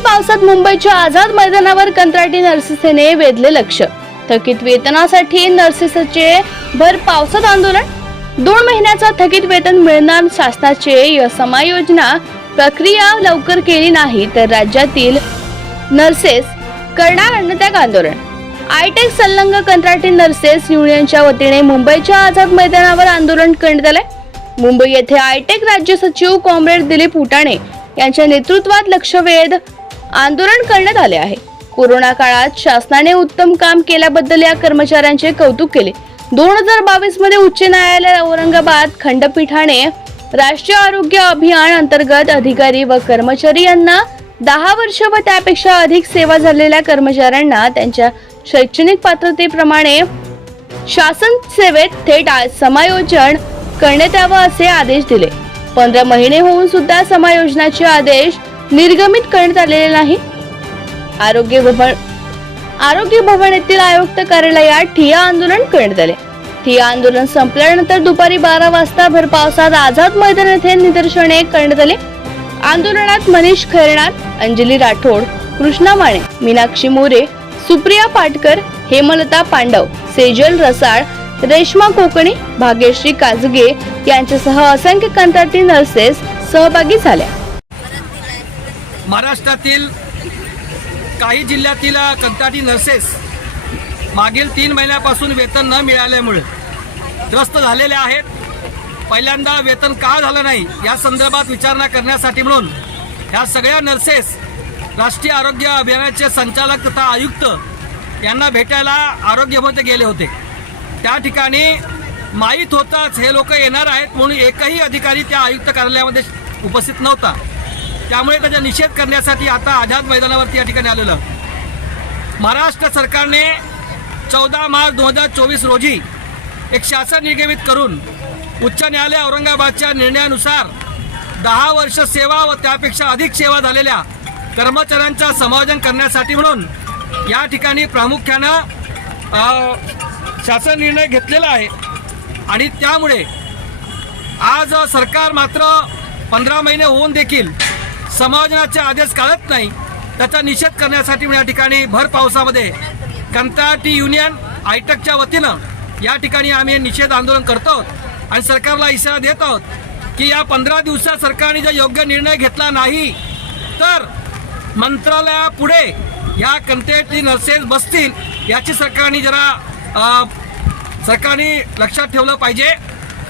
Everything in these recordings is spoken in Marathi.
पावसात मुंबईच्या आझाद मैदानावर कंत्राटी नर्सेसने वेधले लक्ष. थकीत वेतनासाठी नर्सेसचे भर पावसात आंदोलन? दोन महिन्याचा थकीत वेतन मिळणार शासनाचे समायोजना प्रक्रिया लवकर केली नाही तर राज्यातील नर्सेस करणार अन्नत्याग आंदोलन. आयटेक संलग्न कंत्राटी नर्सेस युनियनच्या वतीने मुंबईच्या आझाद मैदानावर आंदोलन करण्यात आले मुंबई येथे आयटेक राज्य सचिव कॉम्रेड दिलीप उटाणे यांच्या नेतृत्वात लक्षवेध आंदोलन करण्यात आले आहे. कोरोना काळात शासनाने उत्तम काम केल्याबद्दल या कर्मचाऱ्यांचे कौतुक केले. दोन हजार बावीसमध्ये उच्च न्यायालय औरंगाबाद खंडपीठाने राष्ट्रीय आरोग्य अभियान अंतर्गत अधिकारी व कर्मचारी यांना दहा वर्ष व त्यापेक्षा अधिक सेवा झालेल्या कर्मचाऱ्यांना त्यांच्या शैक्षणिक पात्रतेप्रमाणे शासन सेवेत थेट समायोजन करण्यात यावं असे आदेश दिले. पंधरा महिने होऊन सुद्धा समायोजनाचे आदेश निर्गमित करण्यात आलेले नाही. आरोग्य भवन आरोग्य भवन येथील आयुक्त कार्यालयात ठिया आंदोलन करण्यात आले. ठिया आंदोलन संपल्यानंतर दुपारी बारा वाजता भर पावसात आझाद मैदान येथे निदर्शने करण्यात आले. आंदोलनात मनीष खैरनार अंजली राठोड कृष्णा माने मीनाक्षी मोरे सुप्रिया पाटकर हेमलता पांडव सेजल रसाळ रेश्मा कोकणी भाग्यश्री काजगे यांच्यासह असंख्य कंत्राटी नर्सेस सहभागी झाल्या. महाराष्ट्रातील काही जिल्ह्यातील कंत्राटी नर्सेस मागील तीन महिन्यापासून वेतन न मिळाल्यामुळे त्रस्त झालेले आहेत. पहिल्यांदा वेतन का झालं नाही या संदर्भात विचारणा करण्यासाठी म्हणून ह्या सगळ्या नर्सेस राष्ट्रीय आरोग्य अभियानाचे संचालक तथा आयुक्त यांना भेटायला आरोग्यमध्ये गेले होते. त्या ठिकाणी माहीत होताच हे लोक येणार आहेत म्हणून एकही अधिकारी त्या आयुक्त कार्यालयामध्ये उपस्थित नव्हता. त्यामुळे त्याचा निषेध करण्यासाठी आता आझाद मैदानावरती या ठिकाणी आलेलं. महाराष्ट्र सरकारने चौदा मार्च दोन हजार चोवीस रोजी एक शासन निर्गमित करून उच्च न्यायालय औरंगाबादच्या निर्णयानुसार दहा वर्ष सेवा व त्यापेक्षा अधिक सेवा झालेल्या कर्मचाऱ्यांचा समायोजन करण्यासाठी म्हणून या ठिकाणी प्रामुख्यानं शासन निर्णय घेतलेला आहे. आणि त्यामुळे आज सरकार मात्र पंधरा महिने होऊन देखील समायोजनाचे आदेश काढत नाही त्याचा निषेध करण्यासाठी या ठिकाणी भर पावसामध्ये कंत्राटी युनियन आयटकच्या वतीनं या ठिकाणी आम्ही निषेध आंदोलन करतो आणि सरकारला इशारा देत आहोत की या पंधरा दिवसात सरकारने जर योग्य निर्णय घेतला नाही तर मंत्रालयापुढे या कंत्राटी नर्सेस बसतील याची सरकारने जरा सरकारने लक्षात ठेवलं पाहिजे.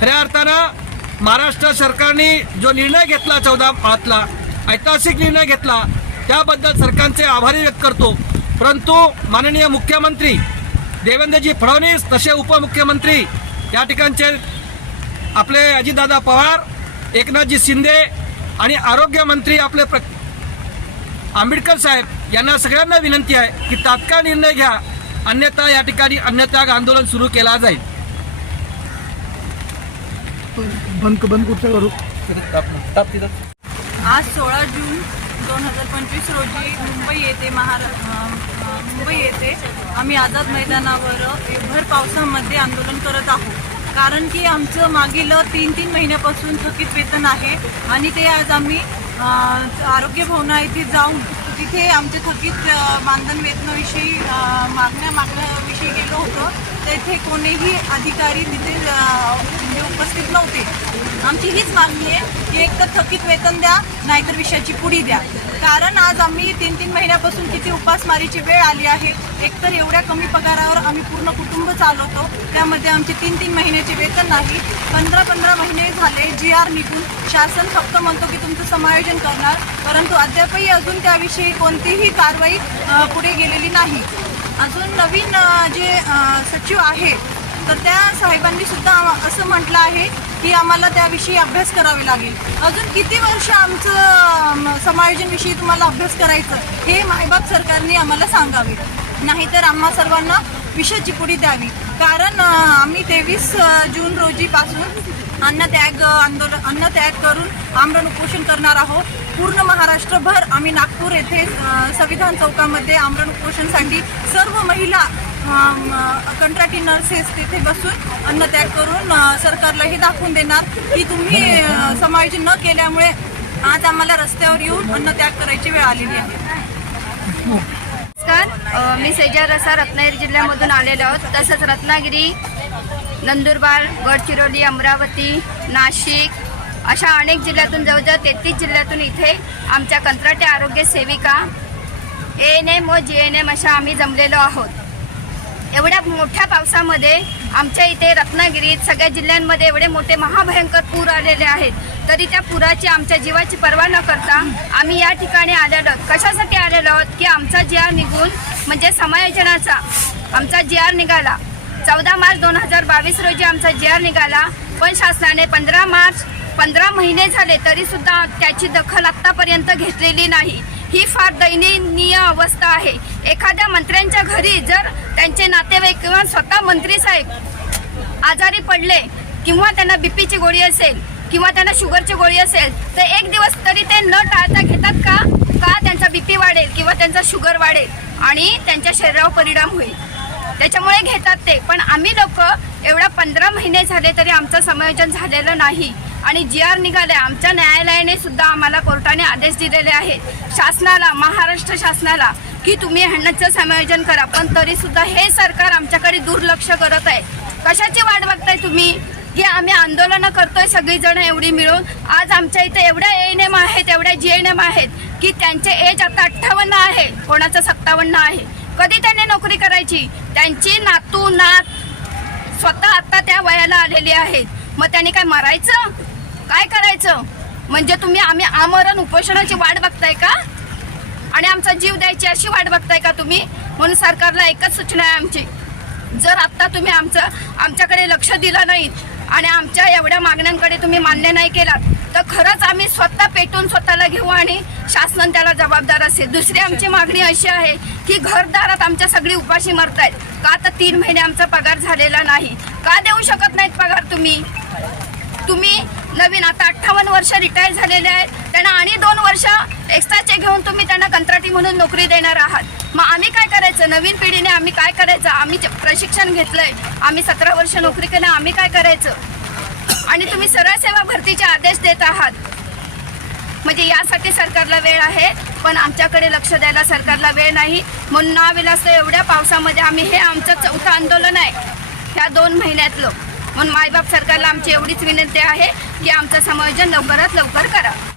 खऱ्या अर्थानं महाराष्ट्र सरकारने जो निर्णय घेतला चौदा पाचला ऐतिहासिक निर्णय घेतला. त्याबद्दल सरकारचे आभारी व्यक्त करतो. परंतु माननीय मुख्यमंत्री देवेंद्रजी फडणवीस तसे उपमुख्यमंत्री या ठिकाणचे आपले अजितदादा पवार एकनाथजी शिंदे आणि आरोग्यमंत्री आपले प्र आंबेडकर साहेब यांना सगळ्यांना विनंती आहे की तात्काळ निर्णय घ्या. अन्यथा या ठिकाणी अन्यत्याग आंदोलन सुरू केला जाईल. बंद बंद कुठचं करू? आज सोळा जून दोन हजार पंचवीस रोजी मुंबई येथे महारा मुंबई येथे आम्ही आझाद मैदानावर भर पावसामध्ये आंदोलन करत आहोत. कारण की आमचं मागील तीन तीन महिन्यापासून थकीत वेतन आहे आणि ते आज आम्ही आरोग्य भवना येथे जाऊन तिथे आमचे थकीत मानधन वेतनाविषयी मागण्या मागण्याविषयी गेलो होतो. तेथे कोणीही अधिकारी तिथे उपस्थित नव्हते. आमची हीच मागणी आहे की एक तर थकीत वेतन द्या नाहीतर विषयाची पुढी द्या. कारण आज आम्ही तीन तीन महिन्यापासून किती उपासमारीची वेळ आली आहे एकतर एवढ्या कमी पगारावर आम्ही पूर्ण कुटुंब चालवतो त्यामध्ये आमचे तीन तीन महिन्याचे वेतन नाही. पंधरा पंधरा महिने झाले जी आर निघून. शासन फक्त म्हणतो की तुमचं समायोजन करणार परंतु अद्यापही अजून त्याविषयी कोणतीही कारवाई पुढे गेलेली नाही. अजून नवीन जे सचिव आहे तर त्या साहेबांनी सुद्धा असं म्हटलं आहे की आम्हाला त्याविषयी अभ्यास करावे लागेल. अजून किती वर्ष आमचं समायोजनविषयी तुम्हाला अभ्यास करायचं हे मायबाप सरकारने आम्हाला सांगावे. नाहीतर आम्हा सर्वांना विषयाची पुढी द्यावी. कारण आम्ही तेवीस जून रोजीपासून अन्नत्याग आंदोलन अन्नत्याग करून आमरण उपोषण करणार आहोत. पूर्ण महाराष्ट्रभर आम्ही नागपूर येथे संविधान चौकामध्ये आमरण उपोषणसाठी सर्व महिला कंत्राटी नर्सेस तिथे बसून अन्नत्याग करून सरकारला हे दाखवून देणार. की तुम्ही समायोजन न केल्यामुळे आज आम्हाला रस्त्यावर येऊन अन्नत्याग करायची वेळ आलेली आहे. नमस्कार. मी सेजा रसा रत्नागिरी जिल्ह्यामधून आलेलो आहोत. तसंच रत्नागिरी नंदुरबार गडचिरोली अमरावती नाशिक अशा अनेक जिल्ह्यातून जवळजवळ तेहतीस जिल्ह्यातून इथे आमच्या कंत्राटी आरोग्य सेविका ए एन एम व जी एन एम अशा आम्ही जमलेलो आहोत. एवढ्या मोठ्या पावसामध्ये आमच्या इथे रत्नागिरीत सगळ्या जिल्ह्यांमध्ये एवढे मोठे महाभयंकर पूर आलेले आहेत. तरी त्या पुराची आमच्या जीवाची पर्वा न करता आम्ही या ठिकाणी आलेलो आहोत. कशासाठी आलेलो आहोत की आमचा जी आर निघून म्हणजे समायोजनाचा आमचा जी आर निघाला. चौदा मार्च दोन हजार बावीस रोजी आमचा जी आर निघाला. पण शासनाने पंधरा मार्च पंधरा महिने झाले तरी सुद्धा त्याची दखल आत्तापर्यंत घेतलेली नाही. ही फार दयनीय अवस्था आहे. एखाद्या मंत्र्यांच्या घरी जर त्यांचे नातेवाईक किंवा स्वतः मंत्री साहेब आजारी पडले किंवा त्यांना बीपीची गोळी असेल किंवा त्यांना शुगरची गोळी असेल तर एक दिवस तरी ते न टाळता घेतात का? का त्यांचा बीपी वाढेल किंवा त्यांचा शुगर वाढेल आणि त्यांच्या शरीरावर परिणाम होईल? त्याच्यामुळे घेतात ते. पण आम्ही लोक एवढा पंधरा महिने झाले तरी आमचं समायोजन झालेलं नाही. आणि जी आर निघाले. आमच्या न्यायालयाने सुद्धा आम्हाला कोर्टाने आदेश दिलेले आहेत. शासनाला महाराष्ट्र शासनाला की तुम्ही ह्यांचं समायोजन करा. पण तरी सुद्धा हे सरकार आमच्याकडे दुर्लक्ष करत आहे. कशाची वाट बघताय तुम्ही? की आम्ही आंदोलनं करतोय सगळीजण एवढी मिळून. आज आमच्या इथे एवढ्या ए एन एम आहेत एवढ्या जी एन एम आहेत की त्यांचे एज आता अठ्ठावन्न आहे. कोणाचं सत्तावन्न आहे? कधी त्यांनी नोकरी करायची? त्यांची नातू नात स्वतः आता त्या वयाला आलेली आहेत. मग त्यांनी काय मरायचं? काय करायचं? म्हणजे तुम्ही आम्ही आमरण उपोषणाची वाट बघताय का? आणि आमचा जीव द्यायची अशी वाट बघताय का तुम्ही? म्हणून सरकारला एकच सूचना आहे आमची. जर आत्ता तुम्ही आमचं आमच्याकडे लक्ष दिलं नाहीत आणि आमच्या एवढ्या मागण्यांकडे तुम्ही मान्य नाही केलात तर खरंच आम्ही स्वतः पेटून स्वतःला घेऊ आणि शासन त्याला जबाबदार असेल. दुसरी आमची मागणी अशी आहे की घरदारात आमच्या सगळी उपाशी मरतायत. का तर तीन महिने आमचा पगार झालेला नाही? का देऊ शकत नाहीत पगार तुम्ही? तुम्ही नवीन आता अठ्ठावन्न वर्ष रिटायर झालेले आहेत. त्यांना आणि दोन वर्ष एक्स्ट्राचे घेऊन तुम्ही त्यांना कंत्राटी म्हणून नोकरी देणार आहात. मग आम्ही काय करायचं? नवीन पिढीने आम्ही काय करायचं? आम्ही प्रशिक्षण घेतलंय. आम्ही सतरा वर्ष नोकरी केलं आम्ही काय करायचं? आणि तुम्ही सरळ सेवा भरतीचे आदेश देत आहात. म्हणजे यासाठी सरकारला वेळ आहे. पण आमच्याकडे लक्ष द्यायला सरकारला वेळ नाही. म्हणून नाविलास एवढ्या पावसामध्ये आम्ही हे आमचं चौथं आंदोलन आहे. ह्या दोन महिन्यातलं. म्हणून मायबाप सरकारला आमची एवढीच विनंती आहे की आमचं समायोजन लवकरात लवकर करा.